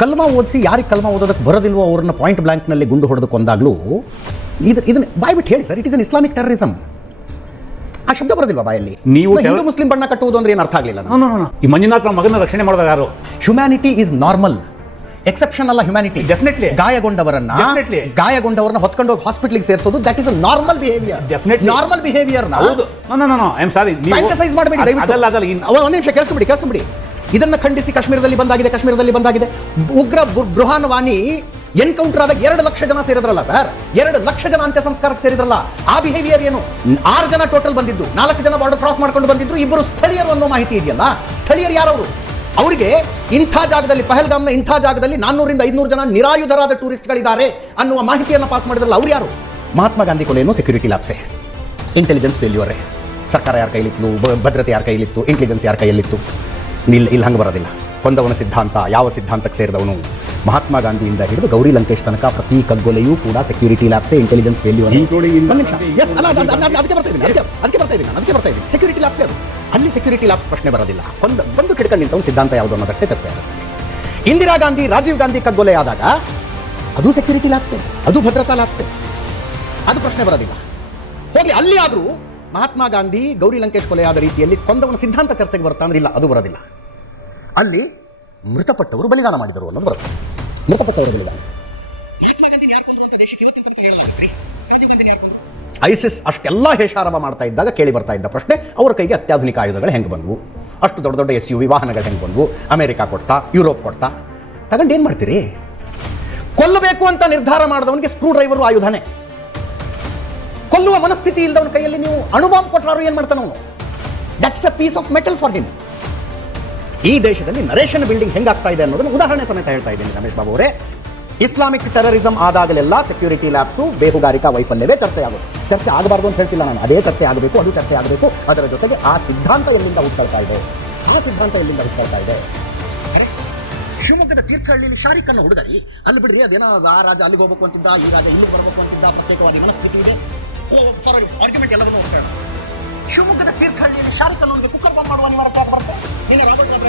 ಕಲ್ಮಾ ಓದಿಸಿ ಯಾರಿಗೆ ಕಲ್ಮಾ ಓದೋದಕ್ಕೆ ಬರೋದಿಲ್ವೋ ಅವ್ರನ್ನ ಪಾಯಿಂಟ್ ಬ್ಲ್ಯಾಂಕ್ನಲ್ಲಿ ಗುಂಡು ಹೊಡೆದು ಕೊಂದಾಗಲೂ ಇದನ್ನು ಬಾಯ್ಬಿಟ್ಟು ಹೇಳಿ sir, it is an Islamic terrorism. ಆ ಶಬ್ದ ಬರೋದಿಲ್ವಾ ಬಾಯಲ್ಲಿ? ನೀವು ಹಿಂದೂ ಮುಸ್ಲಿಂ ಬಣ್ಣ ಕಟ್ಟುವುದು ಅಂದ್ರೆ ಏನು ಅರ್ಥ ಆಗಲಿಲ್ಲ. ಈ ಮಂಜುನಾಥ್ ಮಗನ ರಕ್ಷಣೆ ಮಾಡಿದಾಗ ಯಾರು? ಹ್ಯುಮ್ಯಾನಿಟಿ ಈಸ್ ನಾರ್ಮಲ್, ಎಕ್ಸೆಪ್ಷನ್ ಅಲ್ಲ ಹ್ಯುಮ್ಯಾನಿಟಿ. ಡೆಫಿನೆಟ್ಲಿ ಗಾಯಗೊಂಡವರನ್ನ ಹೊತ್ಕೊಂಡು ಹೋಗಿ ಹಾಸ್ಪಿಟಲ್ಗೆ ಸೇರಿಸೋದು that is a normal behaviour. Definitely normal behaviour. ಹೌದು. ಐ ಆಮ್ ಸಾರಿ, ಫ್ಯಾಂಟಸೈಸ್ ಮಾಡಬೇಡಿ ದಯವಿಟ್ಟು. ಒಂದು ನಿಮಿಷ ಕೇಳಿಸ್ಕೊಂಬಿಡಿ. ಇದನ್ನ ಖಂಡಿಸಿ ಕಾಶ್ಮೀರದಲ್ಲಿ ಬಂದಾಗಿದೆ. ಉಗ್ರ ಬೃಹಾನ್ ವಾನಿ ಎನ್ಕೌಂಟರ್ ಆದಾಗ 2 ಲಕ್ಷ ಜನ ಸೇರಿದ್ರಲ್ಲ ಸರ್, 2 ಲಕ್ಷ ಜನ ಅಂತ್ಯ ಸಂಸ್ಕಾರಕ್ಕೆ ಸೇರಿದ್ರಲ್ಲ. ಆ ಬಿಹೇವಿಯರ್ ಏನು? 6 ಜನ ಟೋಟಲ್ ಬಂದಿದ್ದು, 4 ಜನ ಬಾರ್ಡರ್ ಕ್ರಾಸ್ ಮಾಡ್ಕೊಂಡು ಬಂದಿದ್ರು, 2 ಸ್ಥಳೀಯರು ಅನ್ನೋ ಮಾಹಿತಿ ಇದೆಯಲ್ಲ. ಸ್ಥಳೀಯರು ಯಾರವರು? ಅವರಿಗೆ ಇಂಥ ಜಾಗದಲ್ಲಿ, ಪಹಲ್ಗಾಮ್ನ ಇಂಥ ಜಾಗದಲ್ಲಿ 400 ರಿಂದ 500 ಜನ ನಿರಾಯುಧರಾದ ಟೂರಿಸ್ಟ್ಗಳಿದ್ದಾರೆ ಅನ್ನುವ ಮಾಹಿತಿಯನ್ನು ಪಾಸ್ ಮಾಡಿದ್ರಲ್ಲ, ಅವ್ರು ಯಾರು? ಮಹಾತ್ಮ ಗಾಂಧಿ ಕೊಲೆಯನ್ನು ಸೆಕ್ಯೂರಿಟಿ ಲ್ಯಾಬ್ಸೆ, ಇಂಟೆಲಿಜೆನ್ಸ್ ಫೇಲ್ಯೂರೇ. ಸರ್ಕಾರ ಯಾರ ಕೈಲಿತ್ತು, ಭದ್ರತೆ ಯಾರ ಕೈಲಿತ್ತು, ಇಂಟೆಲಿಜೆನ್ಸ್ ಯಾರ ಕೈಯಲ್ಲಿತ್ತು? ಇಲ್ಲಿ ಹಂಗೆ ಬರೋದಿಲ್ಲ. ಕೊಂದವನ ಸಿದ್ಧಾಂತ ಯಾವ ಸಿದ್ಧಾಂತಕ್ಕೆ ಸೇರಿದವನು? ಮಹಾತ್ಮ ಗಾಂಧಿಯಿಂದ ಹಿಡಿದು ಗೌರಿ ಲಂಕೇಶ್ ತನಕ ಪ್ರತಿ ಕಗ್ಗೊಲೆಯೂ ಕೂಡ ಸೆಕ್ಯೂರಿಟಿ ಲ್ಯಾಬ್ಸೆ, ಇಂಟೆಲಿಜೆನ್ಸ್ ಫೇಲ್ಯೂರ್. ಅದಕ್ಕೆ ಬರ್ತಾ ಇದ್ದೀನಿ. ಸೆಕ್ಯೂರಿಟಿ ಲ್ಯಾಬ್ಸೆ ಅದು. ಅಲ್ಲಿ ಸೆಕ್ಯೂರಿಟಿ ಲ್ಯಾಬ್ಸ್ ಪ್ರಶ್ನೆ ಬರೋದಿಲ್ಲ. ಒಂದು ಕಿಡ್ಕೊಂಡು ನಿಂತ ಸಿದ್ಧಾಂತ ಯಾವುದು ಅನ್ನೋದಕ್ಕೆ ಚರ್ಚೆ ಆಗುತ್ತೆ. ಇಂದಿರಾ ಗಾಂಧಿ, ರಾಜೀವ್ ಗಾಂಧಿ ಕಗ್ಗೊಲೆ ಆದಾಗ ಅದು ಸೆಕ್ಯೂರಿಟಿ ಲ್ಯಾಬ್ಸೆ, ಅದು ಭದ್ರತಾ ಲ್ಯಾಬ್ಸೆ, ಅದು ಪ್ರಶ್ನೆ ಬರೋದಿಲ್ಲ. ಹೋಗಿ ಅಲ್ಲಿ ಆದರೂ ಮಹಾತ್ಮ ಗಾಂಧಿ, ಗೌರಿ ಲಂಕೇಶ್ ಕೊಲೆಯಾದ ರೀತಿಯಲ್ಲಿ ಕೊಂದವನ ಸಿದ್ಧಾಂತ ಚರ್ಚೆಗೆ ಬರುತ್ತಾ ಅಂದ್ರೆ ಇಲ್ಲ, ಅದು ಬರೋದಿಲ್ಲ. ಅಲ್ಲಿ ಮೃತಪಟ್ಟವರು ಬಲಿದಾನ ಮಾಡಿದರು ಅನ್ನೋದು ಬರುತ್ತೆ. ಮೃತಪಟ್ಟವರು ಬಲಿದಾನ. ಐಸಿಸ್ ಅಷ್ಟೆಲ್ಲ ಹೇಷಾರವ ಮಾಡ್ತಾ ಇದ್ದಾಗ ಕೇಳಿ ಬರ್ತಾ ಇದ್ದ ಪ್ರಶ್ನೆ, ಅವರ ಕೈಗೆ ಅತ್ಯಾಧುನಿಕ ಆಯುಧಗಳು ಹೆಂಗೆ ಬಂದವು? ಅಷ್ಟು ದೊಡ್ಡ ದೊಡ್ಡ SUV ವಾಹನಗಳು ಹೆಂಗೆ ಬಂದವು? ಅಮೆರಿಕ ಕೊಡ್ತಾ, ಯುರೋಪ್ ಕೊಡ್ತಾ? ತಗೊಂಡು ಏನು ಮಾಡ್ತೀರಿ? ಕೊಲ್ಲಬೇಕು ಅಂತ ನಿರ್ಧಾರ ಮಾಡಿದವನಿಗೆ ಸ್ಕ್ರೂ ಡ್ರೈವರು ಆಯುಧನೇ. ಕೊಲ್ಲುವ ಮನಸ್ಥಿತಿ ಇಲ್ಲದವನ ಕೈಯಲ್ಲಿ ನೀವು ಅಣುಬಾಂಬ್ ಕೊಟ್ಟರು ಏನು ಮಾಡ್ತಾನೆ ಅವನು? That's a piece of metal for him. ಈ ದೇಶದಲ್ಲಿ ನರೇಶನ್ ಬಿಲ್ಡಿಂಗ್ ಹೆಂಗಾಗ್ತಾ ಇದೆ ಅನ್ನೋದನ್ನು ಉದಾಹರಣೆ ಸಮೇತ ಹೇಳ್ತಾ ಇದ್ದೀನಿ ರಮೇಶ್ ಬಾಬು ಅವರೇ. ಇಸ್ಲಾಮಿಕ್ ಟೆರರಿಸಮ್ ಆದಾಗಲೆಲ್ಲ ಸೆಕ್ಯೂರಿಟಿ ಲ್ಯಾಬ್ಸು, ಬೇಹುಗಾರಿಕಾ ವೈಫಲ್ಯವೇ ಚರ್ಚೆ ಆಗೋದು. ಚರ್ಚೆ ಆಗಬಾರ್ದು ಅಂತ ಹೇಳ್ತಿಲ್ಲ ನಾನು, ಅದೇ ಚರ್ಚೆ ಆಗಬೇಕು, ಅದು ಚರ್ಚೆ ಆಗಬೇಕು. ಅದರ ಜೊತೆಗೆ ಆ ಸಿದ್ಧಾಂತ ಎಲ್ಲಿಂದ ಹುಟ್ಕೊಳ್ತಾ ಇದೆ? ಶಿವಮೊಗ್ಗದ ತೀರ್ಥಹಳ್ಳಿಯಲ್ಲಿ ಶಾರಿಕ್ ಅನ್ನೋ ಹುಡುಗರಿ, ಅಲ್ಲಿ ಬಿಡ್ರಿ, ಅದೇನೋ ಆ ರಾಜ ಅಲ್ಲಿಗೆ ಹೋಗ್ಬೇಕು ಅಂತಿದ್ದ, ಈ ರಾಜ ಇಲ್ಲಿಗೆ ಬರಬೇಕು ಅಂತಿದ್ದ, ಪ್ರತ್ಯೇಕವಾದ ಮನಸ್ಥಿತಿ ಇದೆ. ಫಾರ್ ಆರ್ಗ್ಯುಮೆಂಟ್ ಎಲ್ಲವನ್ನೂ ಹೋಗ್ತಾರೆ. ಶಿವಮೊಗ್ಗದ ತೀರ್ಥಹಳ್ಳಿಯಲ್ಲಿ ಶಾರಿಕ್ ಅನ್ನೋ ಕುಕ್ಕರ್ ಬಾಂಬ್ ಮಾಡುವ ಅನಿವಾರ್ಯತೆ ಬರುತ್ತೆ. ಈಗ ರಾಬರ್ಟ್ ಮಾತ್ರ